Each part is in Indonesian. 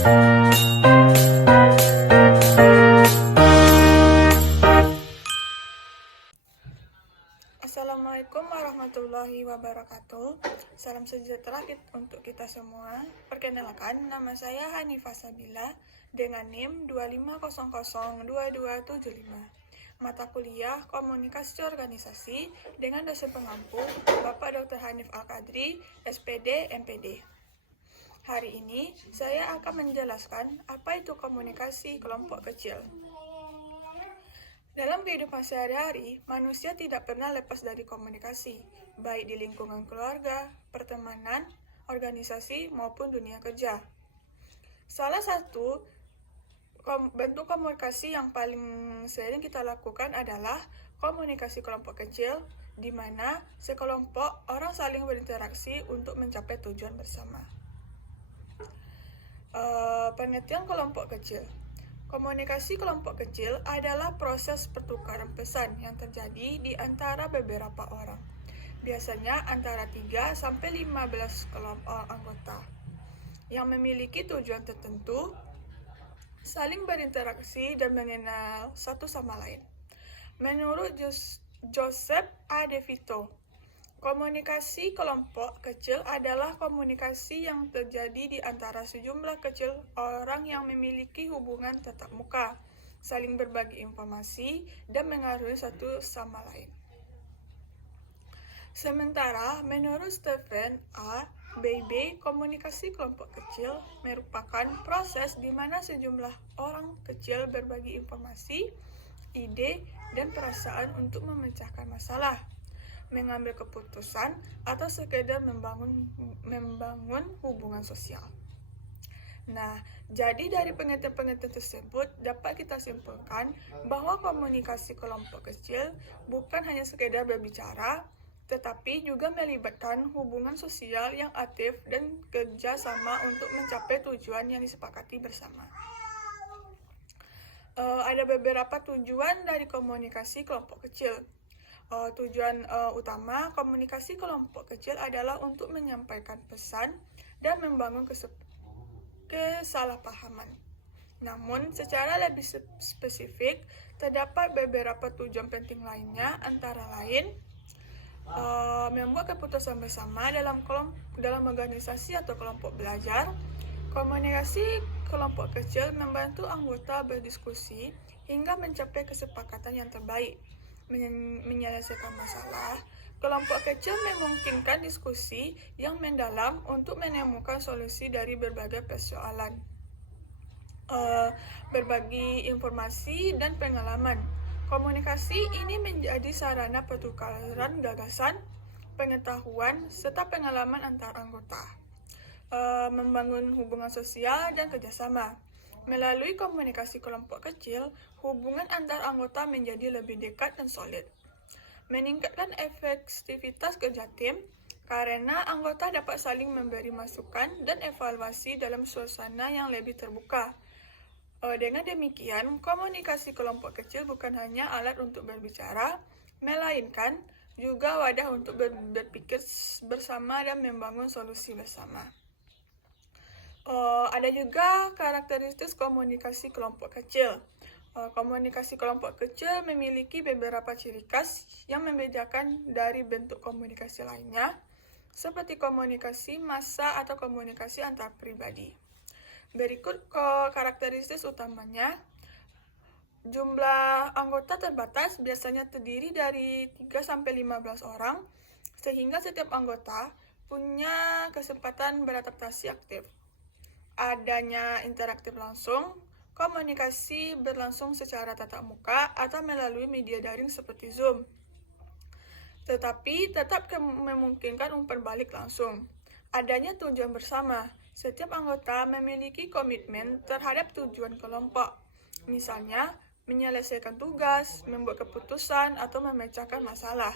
Assalamualaikum warahmatullahi wabarakatuh. Salam sejahtera untuk kita semua. Perkenalkan, nama saya Hanifah Sabila dengan NIM 25002275. Mata kuliah Komunikasi Organisasi dengan dosen pengampu Bapak Dr. Hanif Al-Qadri, SPD, MPD. Hari ini saya akan menjelaskan apa itu komunikasi kelompok kecil. Dalam kehidupan sehari-hari, manusia tidak pernah lepas dari komunikasi, baik di lingkungan keluarga, pertemanan, organisasi, maupun dunia kerja. Salah satu bentuk komunikasi yang paling sering kita lakukan adalah komunikasi kelompok kecil, di mana sekelompok orang saling berinteraksi untuk mencapai tujuan bersama. Pengertian kelompok kecil. Komunikasi kelompok kecil adalah proses pertukaran pesan yang terjadi di antara beberapa orang, biasanya antara 3 sampai 15 kelompok anggota, yang memiliki tujuan tertentu, saling berinteraksi dan mengenal satu sama lain. Menurut Joseph A. De Vito, komunikasi kelompok kecil adalah komunikasi yang terjadi di antara sejumlah kecil orang yang memiliki hubungan tatap muka, saling berbagi informasi, dan mengaruhi satu sama lain. Sementara, menurut Stephen A. Baby, komunikasi kelompok kecil merupakan proses di mana sejumlah orang kecil berbagi informasi, ide, dan perasaan untuk memecahkan masalah, mengambil keputusan, atau sekedar membangun hubungan sosial. Nah, jadi dari pengertian-pengertian tersebut dapat kita simpulkan bahwa komunikasi kelompok kecil bukan hanya sekedar berbicara, tetapi juga melibatkan hubungan sosial yang aktif dan kerja sama untuk mencapai tujuan yang disepakati bersama. Ada beberapa tujuan dari komunikasi kelompok kecil. Tujuan utama komunikasi kelompok kecil adalah untuk menyampaikan pesan dan membangun kesalahpahaman. Namun, secara lebih spesifik, terdapat beberapa tujuan penting lainnya, antara lain membuat keputusan bersama dalam organisasi atau kelompok belajar. Komunikasi kelompok kecil membantu anggota berdiskusi hingga mencapai kesepakatan yang terbaik. Menyelesaikan masalah, kelompok kecil memungkinkan diskusi yang mendalam untuk menemukan solusi dari berbagai persoalan, berbagi informasi dan pengalaman. Komunikasi ini menjadi sarana pertukaran gagasan, pengetahuan, serta pengalaman antar anggota, membangun hubungan sosial dan kerjasama. Melalui komunikasi kelompok kecil, hubungan antar anggota menjadi lebih dekat dan solid. Meningkatkan efektivitas kerja tim, karena anggota dapat saling memberi masukan dan evaluasi dalam suasana yang lebih terbuka. Dengan demikian, komunikasi kelompok kecil bukan hanya alat untuk berbicara, melainkan juga wadah untuk berpikir bersama dan membangun solusi bersama. Ada juga karakteristik komunikasi kelompok kecil. Komunikasi kelompok kecil memiliki beberapa ciri khas yang membedakan dari bentuk komunikasi lainnya, seperti komunikasi massa atau komunikasi antar pribadi. Berikut karakteristik utamanya. Jumlah anggota terbatas, biasanya terdiri dari 3-15 orang, sehingga setiap anggota punya kesempatan beradaptasi aktif. Adanya interaktif langsung, komunikasi berlangsung secara tatap muka atau melalui media daring seperti Zoom, tetapi tetap memungkinkan umpan balik langsung. Adanya tujuan bersama, setiap anggota memiliki komitmen terhadap tujuan kelompok, misalnya menyelesaikan tugas, membuat keputusan, atau memecahkan masalah.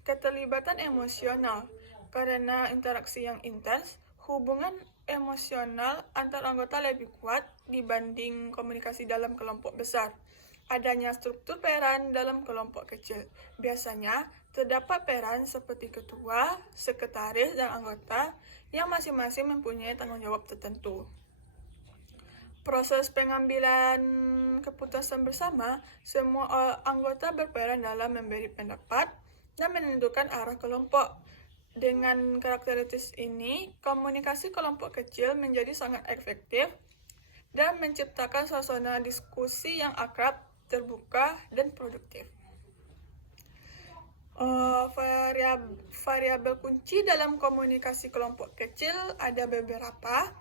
Keterlibatan emosional, karena interaksi yang intens, hubungan emosional antar anggota lebih kuat dibanding komunikasi dalam kelompok besar. Adanya struktur peran dalam kelompok kecil. Biasanya terdapat peran seperti ketua, sekretaris, dan anggota yang masing-masing mempunyai tanggung jawab tertentu. Proses pengambilan keputusan bersama, semua anggota berperan dalam memberi pendapat dan menentukan arah kelompok. Dengan karakteristik ini, komunikasi kelompok kecil menjadi sangat efektif dan menciptakan suasana diskusi yang akrab, terbuka, dan produktif. Variabel kunci dalam komunikasi kelompok kecil ada beberapa.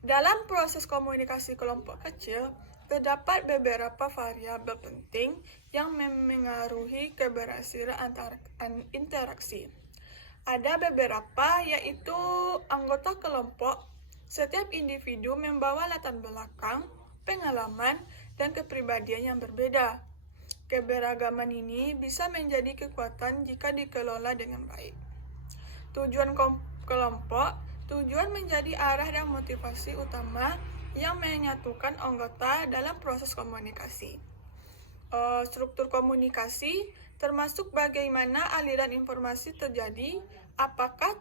Dalam proses komunikasi kelompok kecil, terdapat beberapa variabel penting yang memengaruhi keberhasilan interaksi. Ada beberapa, yaitu anggota kelompok. Setiap individu membawa latar belakang, pengalaman, dan kepribadian yang berbeda. Keberagaman ini bisa menjadi kekuatan jika dikelola dengan baik. Tujuan kelompok. Tujuan menjadi arah dan motivasi utama yang menyatukan anggota dalam proses komunikasi. Struktur komunikasi termasuk bagaimana aliran informasi terjadi, apakah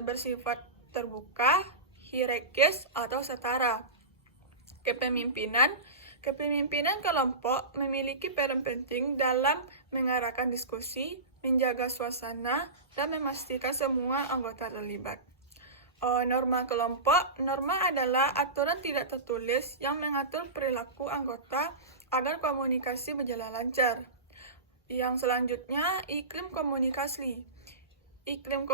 bersifat terbuka, hierarkis, atau setara. Kepemimpinan kelompok memiliki peran penting dalam mengarahkan diskusi, menjaga suasana, dan memastikan semua anggota terlibat. Norma kelompok. Norma adalah aturan tidak tertulis yang mengatur perilaku anggota agar komunikasi berjalan lancar. Yang selanjutnya, iklim komunikasi. Iklim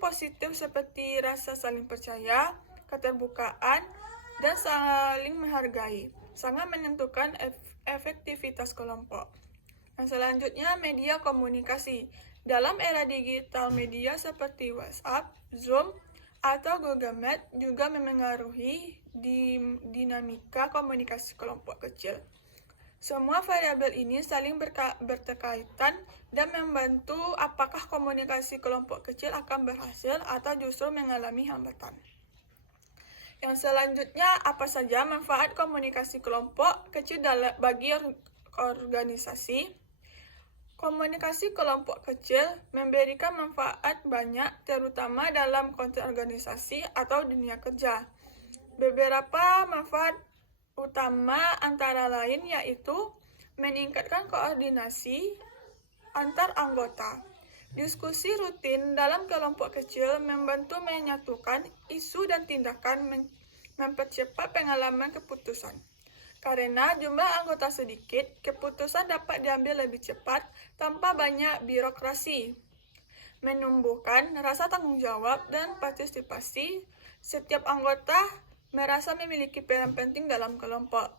positif seperti rasa saling percaya, keterbukaan, dan saling menghargai sangat menentukan efektivitas kelompok. Yang selanjutnya, media komunikasi. Dalam era digital, media seperti WhatsApp, Zoom, atau Google Meet juga memengaruhi dinamika komunikasi kelompok kecil. Semua variabel ini saling berkaitan dan membantu apakah komunikasi kelompok kecil akan berhasil atau justru mengalami hambatan. Yang selanjutnya, apa saja manfaat komunikasi kelompok kecil bagi organisasi? Komunikasi kelompok kecil memberikan manfaat banyak, terutama dalam konteks organisasi atau dunia kerja. Beberapa manfaat utama antara lain yaitu meningkatkan koordinasi antar anggota. Diskusi rutin dalam kelompok kecil membantu menyatukan isu dan tindakan, mempercepat pengalaman keputusan. Karena jumlah anggota sedikit, keputusan dapat diambil lebih cepat tanpa banyak birokrasi. Menumbuhkan rasa tanggung jawab dan partisipasi. Setiap anggota merasa memiliki peran penting dalam kelompok.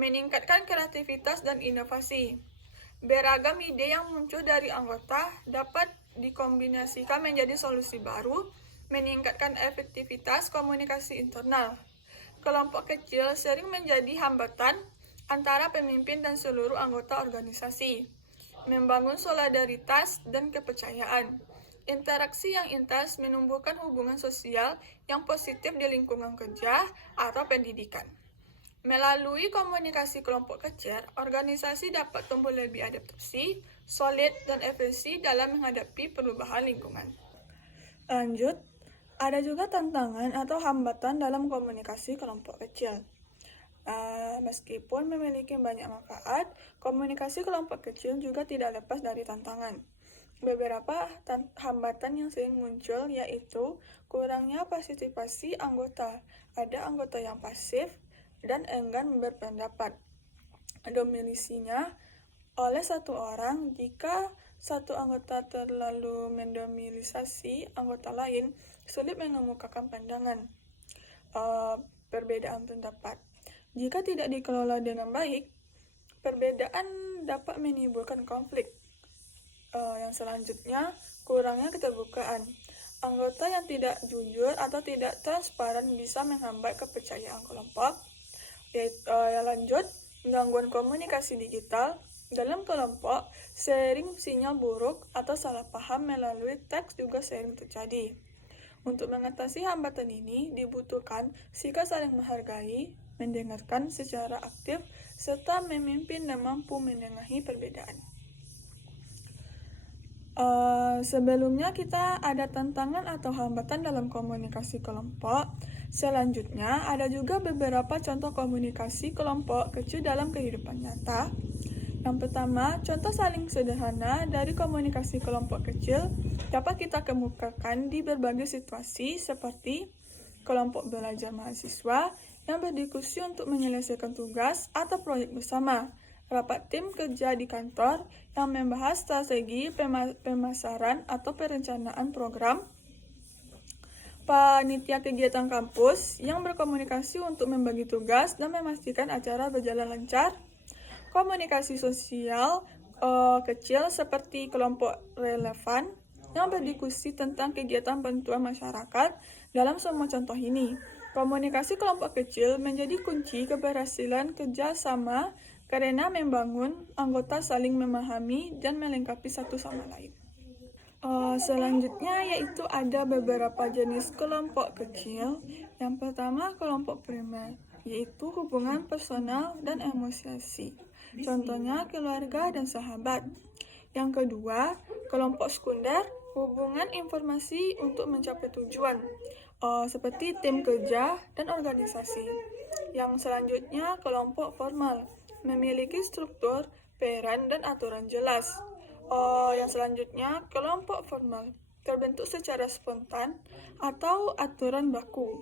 Meningkatkan kreativitas dan inovasi. Beragam ide yang muncul dari anggota dapat dikombinasikan menjadi solusi baru, meningkatkan efektivitas komunikasi internal. Kelompok kecil sering menjadi hambatan antara pemimpin dan seluruh anggota organisasi. Membangun solidaritas dan kepercayaan. Interaksi yang intens menumbuhkan hubungan sosial yang positif di lingkungan kerja atau pendidikan. Melalui komunikasi kelompok kecil, organisasi dapat tumbuh lebih adaptasi, solid, dan efisien dalam menghadapi perubahan lingkungan. Lanjut, ada juga tantangan atau hambatan dalam komunikasi kelompok kecil. Meskipun memiliki banyak manfaat, komunikasi kelompok kecil juga tidak lepas dari tantangan. Beberapa hambatan yang sering muncul yaitu kurangnya partisipasi anggota. Ada anggota yang pasif dan enggan berpendapat. Dominasinya oleh satu orang. Jika satu anggota terlalu mendominasi anggota lain, sulit mengemukakan pandangan. Perbedaan pendapat. Jika tidak dikelola dengan baik, perbedaan dapat menimbulkan konflik. Yang selanjutnya, kurangnya keterbukaan. Anggota yang tidak jujur atau tidak transparan bisa menghambat kepercayaan kelompok. Lanjut, gangguan komunikasi digital. Dalam kelompok, sering sinyal buruk atau salah paham melalui teks juga sering terjadi. Untuk mengatasi hambatan ini, dibutuhkan sikap saling menghargai, mendengarkan secara aktif, serta memimpin dan mampu menengahi perbedaan. Sebelumnya kita ada tantangan atau hambatan dalam komunikasi kelompok. Selanjutnya ada juga beberapa contoh komunikasi kelompok kecil dalam kehidupan nyata. Yang pertama, contoh saling sederhana dari komunikasi kelompok kecil dapat kita kemukakan di berbagai situasi seperti kelompok belajar mahasiswa yang berdiskusi untuk menyelesaikan tugas atau proyek bersama, rapat tim kerja di kantor yang membahas strategi pemasaran atau perencanaan program, panitia kegiatan kampus yang berkomunikasi untuk membagi tugas dan memastikan acara berjalan lancar, komunikasi sosial kecil seperti kelompok relevan yang berdiskusi tentang kegiatan bantuan masyarakat. Dalam semua contoh ini, komunikasi kelompok kecil menjadi kunci keberhasilan kerjasama karena membangun anggota saling memahami dan melengkapi satu sama lain. Selanjutnya yaitu ada beberapa jenis kelompok kecil. Yang pertama, kelompok primer, yaitu hubungan personal dan emosiasi. Contohnya keluarga dan sahabat. Yang kedua, kelompok sekunder, hubungan informasi untuk mencapai tujuan, seperti tim kerja dan organisasi. Yang selanjutnya, kelompok formal, memiliki struktur, peran, dan aturan jelas. Yang selanjutnya, kelompok formal, terbentuk secara spontan atau aturan baku.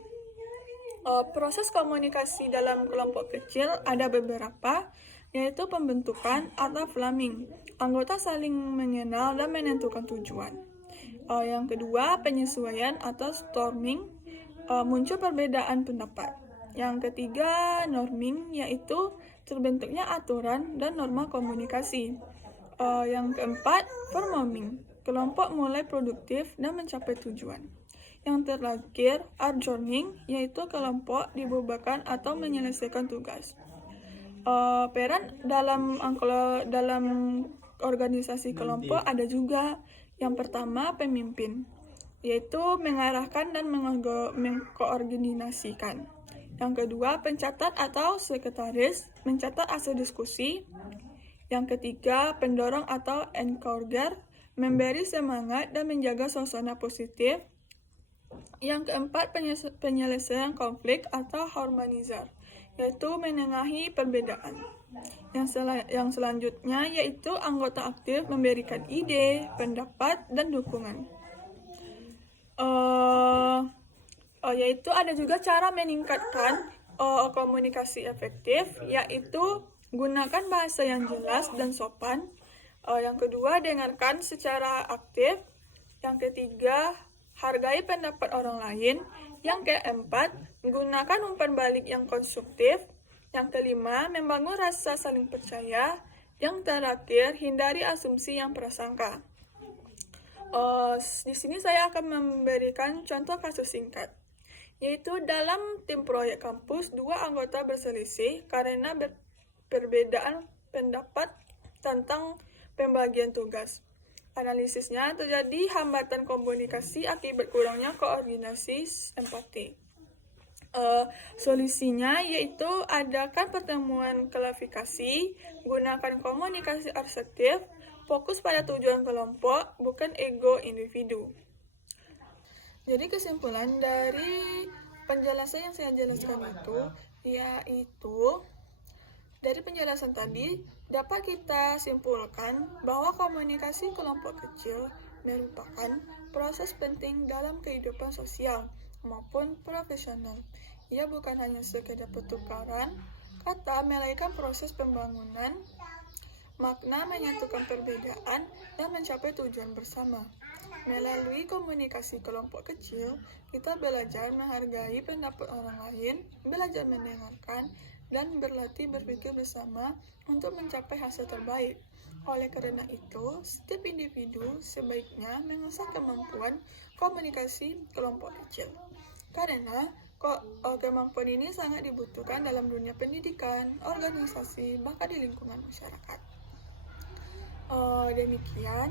Proses komunikasi dalam kelompok kecil ada beberapa, yaitu pembentukan atau framing. Anggota saling mengenal dan menentukan tujuan. Yang kedua, penyesuaian atau storming, muncul perbedaan pendapat. Yang ketiga, norming, yaitu terbentuknya aturan dan norma komunikasi. Yang keempat, performing, kelompok mulai produktif dan mencapai tujuan. Yang terakhir, adjourning, yaitu kelompok dibubarkan atau menyelesaikan tugas. Peran dalam organisasi kelompok ada juga. Yang pertama, pemimpin, yaitu mengarahkan dan mengkoordinasikan. Yang kedua, pencatat atau sekretaris, mencatat hasil diskusi. Yang ketiga, pendorong atau encourager, memberi semangat dan menjaga suasana positif. Yang keempat, penyelesaian konflik atau harmonizer, yaitu menengahi perbedaan. Yang selanjutnya yaitu anggota aktif memberikan ide, pendapat, dan dukungan. Yaitu ada juga cara meningkatkan komunikasi efektif, yaitu gunakan bahasa yang jelas dan sopan. Yang kedua, dengarkan secara aktif. Yang ketiga, hargai pendapat orang lain. Yang keempat, gunakan umpan balik yang konstruktif. Yang kelima, membangun rasa saling percaya. Yang terakhir, hindari asumsi yang prasangka. Di sini saya akan memberikan contoh kasus singkat, yaitu dalam tim proyek kampus, dua anggota berselisih karena perbedaan pendapat tentang pembagian tugas. Analisisnya terjadi hambatan komunikasi akibat kurangnya koordinasi empati. Solusinya yaitu adakan pertemuan klarifikasi, gunakan komunikasi asertif, fokus pada tujuan kelompok, bukan ego individu. Jadi kesimpulan dari penjelasan yang saya jelaskan itu, yaitu dari penjelasan tadi dapat kita simpulkan bahwa komunikasi kelompok kecil merupakan proses penting dalam kehidupan sosial maupun profesional. Ia bukan hanya sekedar pertukaran kata, melainkan proses pembangunan makna, menyatukan perbedaan, dan mencapai tujuan bersama. Melalui komunikasi kelompok kecil, kita belajar menghargai pendapat orang lain, belajar mendengarkan, dan berlatih berpikir bersama untuk mencapai hasil terbaik. Oleh karena itu, setiap individu sebaiknya mengasah kemampuan komunikasi kelompok kecil. Karena kemampuan ini sangat dibutuhkan dalam dunia pendidikan, organisasi, bahkan di lingkungan masyarakat. Demikian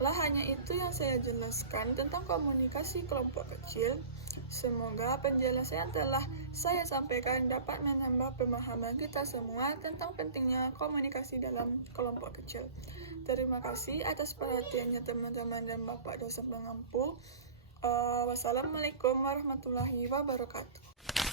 Hanya itu yang saya jelaskan tentang komunikasi kelompok kecil. Semoga penjelasan yang telah saya sampaikan dapat menambah pemahaman kita semua tentang pentingnya komunikasi dalam kelompok kecil. Terima kasih atas perhatiannya teman-teman dan Bapak dosen pengampu. Wassalamualaikum warahmatullahi wabarakatuh.